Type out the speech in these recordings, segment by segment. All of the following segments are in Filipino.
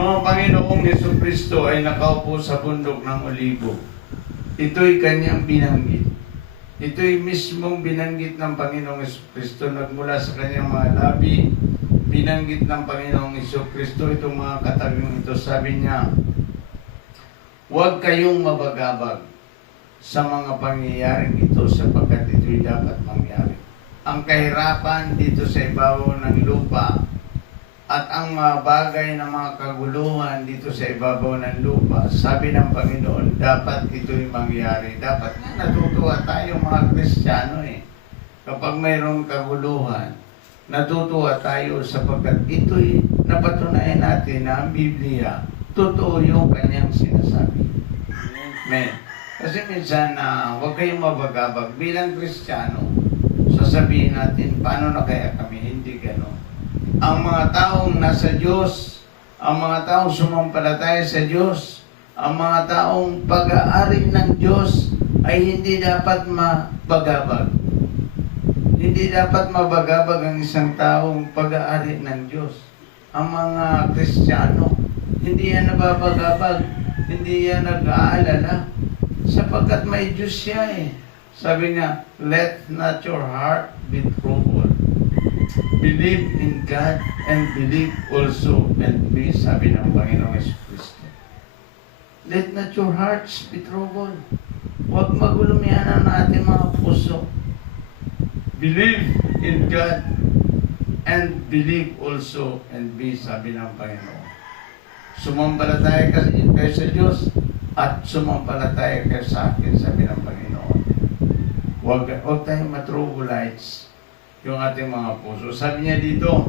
Noong Panginoong Jesucristo ay nakaupo sa bundok ng Olibo, ito'y kanyang binanggit. Ito'y mismong binanggit ng Panginoong Jesucristo, nagmula sa kanyang mga labi, binanggit ng Panginoong Jesucristo itong mga katagong ito. Sabi niya, huwag kayong mabagabag sa mga pangyayaring ito sapagkat ito'y dapat mangyari. Ang kahirapan dito sa ibabaw ng lupa at ang mga bagay na mga kaguluhan dito sa ibabaw ng lupa, sabi ng Panginoon, dapat ito'y mangyari. Dapat nga natutuwa tayo mga Kristiyano Kapag mayroong kaguluhan, natutuwa tayo sapagkat ito'y napatunayan natin na ang Biblia, totoo yung kanyang sinasabi. Amen. Kasi minsan, huwag kayong mabagabag. Bilang Kristiyano, sasabihin natin, paano na kaya kami? Hindi gano'n. Ang mga taong nasa Diyos, ang mga taong sumampalataya sa Diyos, ang mga taong pag-aari ng Diyos ay hindi dapat mabagabag. Hindi dapat mabagabag ang isang taong pag-aari ng Diyos. Ang mga Kristiyano, hindi yan nababagabag, hindi yan nag-aalala, sapagkat may Diyos siya Sabi nga, let not your heart be troubled. Believe in God and believe also in me, sabi ng Panginoong Jesucristo. Let not your hearts be troubled. Huwag magulumihan ang ating mga puso. Believe in God and believe also in me, sabi ng Panginoon. Sumampalataya kayo sa Diyos at sumampalataya kayo sa akin, sabi ng Panginoon. Huwag tayong matroublites yung ating mga puso. Sabi niya dito,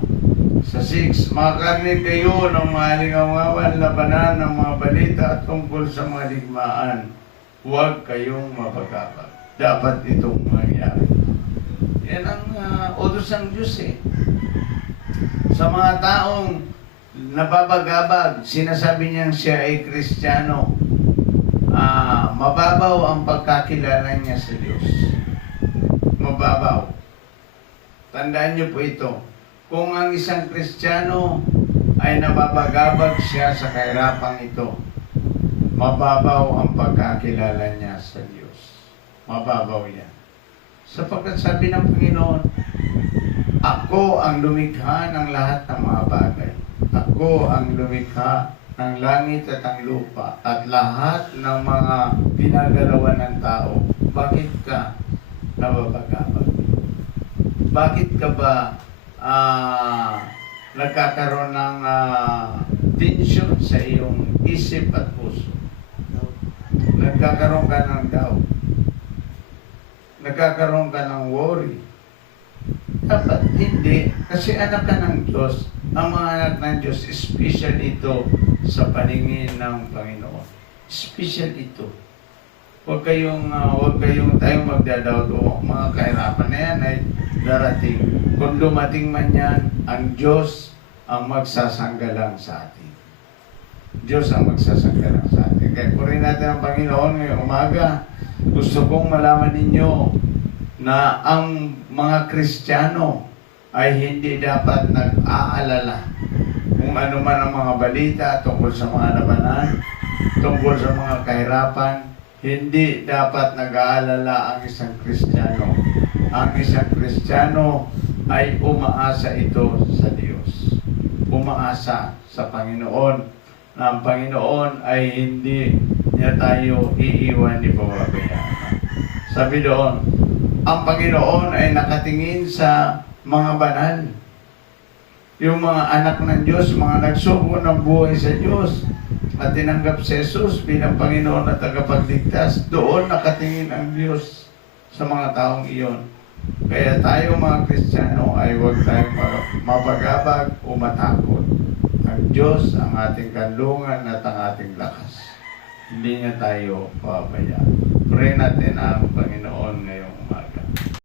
sa 6, makakarinig kayo ng mga lingawawan, labanan ng mga balita at tungkol sa mga digmaan. Huwag kayong mapagabag. Dapat itong mangyari. Yan ang utos ng Diyos Sa mga taong nababagabag, sinasabi niyang siya ay Kristiyano, mababaw ang pagkakilala niya sa Diyos. Mababaw. Tandaan niyo po ito. Kung ang isang Kristiyano ay nababagabag siya sa kahirapang ito, mababaw ang pagkakilala niya sa Diyos. Mababaw yan. Sapagkat sabi ng Panginoon, ako ang lumikha ng lahat ng mga bagay. Ako ang lumikha ng langit at ang lupa at lahat ng mga pinagalawan ng tao. Bakit ka nababagabag? Bakit ka ba nagkakaroon ng tension sa iyong isip at puso? Nagkakaroon ka ng doubt. Nagkakaroon ka ng worry. Dapat hindi. Kasi anak ka ng Diyos. Ang mga anak ng Diyos, special ito sa paningin ng Panginoon. Special ito. Huwag kayong tayong magdadoubt o mga kahirapan na yan ay darating. Kung dumating man yan, ang Diyos ang magsasanggalang sa atin. Diyos ang magsasanggalang sa atin. Kaya purihin natin ang Panginoon ngayong umaga. Gusto kong malaman ninyo na ang mga Kristiyano ay hindi dapat nag-aalala kung ano man ang mga balita tungkol sa mga labanan, tungkol sa mga kahirapan. Hindi dapat nag-aalala ang isang Kristiyano. Ang isang Kristiyano ay umaasa ito sa Diyos. Umaasa sa Panginoon na ang Panginoon ay hindi niya tayo iiwan ni pababayaan. Sabi doon, ang Panginoon ay nakatingin sa mga banal. Yung mga anak ng Diyos, mga nagsuko ng buhay sa Diyos at tinanggap si Jesus bilang Panginoon at tagapagligtas, doon nakatingin ang Diyos sa mga taong iyon. Kaya tayo mga Kristiyano ay huwag tayong mapagabag o matakot. Ang Diyos ang ating kanlungan at ang ating lakas. Hindi niya tayo pabayaan. Pray natin ang Panginoon ngayong